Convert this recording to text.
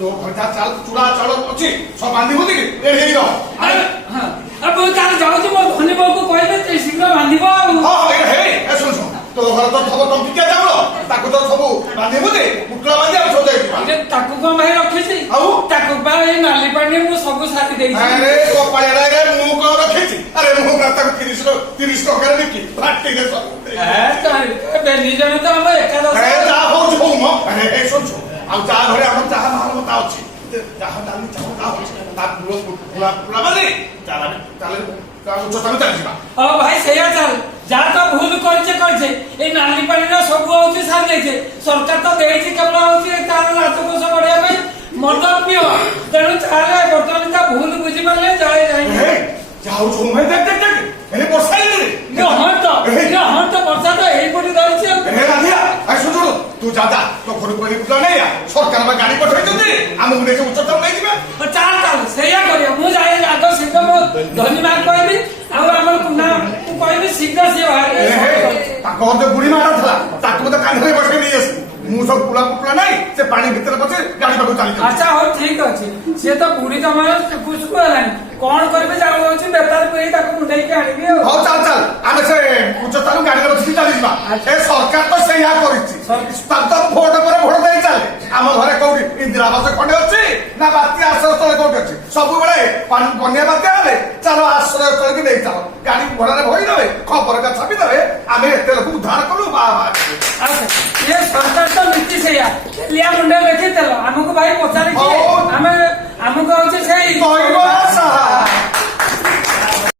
तो भरता चाल चूड़ा चाल अच्छी सब बांधी बुंदी रेडी हो अरे हां अब वो काल जाऊ मो धनी बाबू को कहबे शीघ्र बांधिबो हां ए हे ए सुन सुन तो घर तो खबर तुम किया जाबो ताको तो सब बांधी बुंदी मुकला बांधी हम सो जाई अरे ताको को भाई रखिছি आउ ताको भाई नाली पानी मु सब साथी देई अरे तो पायरा गे मु को रखिছি अरे मु रात 30 टका रे की फाटी दे सब ए तार बेनी जन तो हम एकादश ए जा हो जो म अरे ए सुन सुन आ जा घरे हम जा माल मता अछि जा डाली चाहो ना ता पूरा पूरा बांधी चला चले का उच्चता में चल जीवा ओ भाई सैया चल जा तो भूल करछे ए नाली पानी ना सब होउची सार देछे सरकार तो देछि केवल होउची तार राजकोष बढ़िया भाई मर्द पियो तेणु चाले वर्तमान का भूल बुझी पाले जाए जाए जाऊ जो मैं देख देख देख एने वर्षा रे ये हन तो वर्षा तो एही पटी धरछि ए राधिया आ सुन सुन तू जा जा तो घर को निकला नहीं या सरकार में गाड़ी पठै जंदी हम देखे उच्चता नहीं दिबे चाल चाल सैया करियो मु जाए आगो शीघ्र मो धन्यवाद कहबी आ हमर ना तू कहबी शीघ्र से बाहर ताको तो बुढ़ी मारा था ताको तो कांधरे बसै नहीं आस मु सब पुला पुला नहीं से पानी भीतर पछे गाड़ी पाको चली अच्छा हो ठीक अछि से तो बुढ़ी तमर कुछ हलानी कोन करबे जाऊ होछि बेतार पे ताको मुंडई के आनिबी हो चल चल आमे से उच्चता में गाड़ी बसि चली जीवा ए सरकार तो से या करिछि तब तो भोट पर भोट देई चले हम घरे कोठी इंदिरा आवास खंडे अछि ना बाती आश्रय स्थल कोठी अछि सब बेले बन्या बाती आले चलो आश्रय स्थल के देई चलो गाड़ी घोड़ा रे भई देबे खबर का छापी देबे आमे एते लोक उद्धार करू बा अच्छा ये सरकार तो नीति से या लिया मुंडे लेके चलो हमको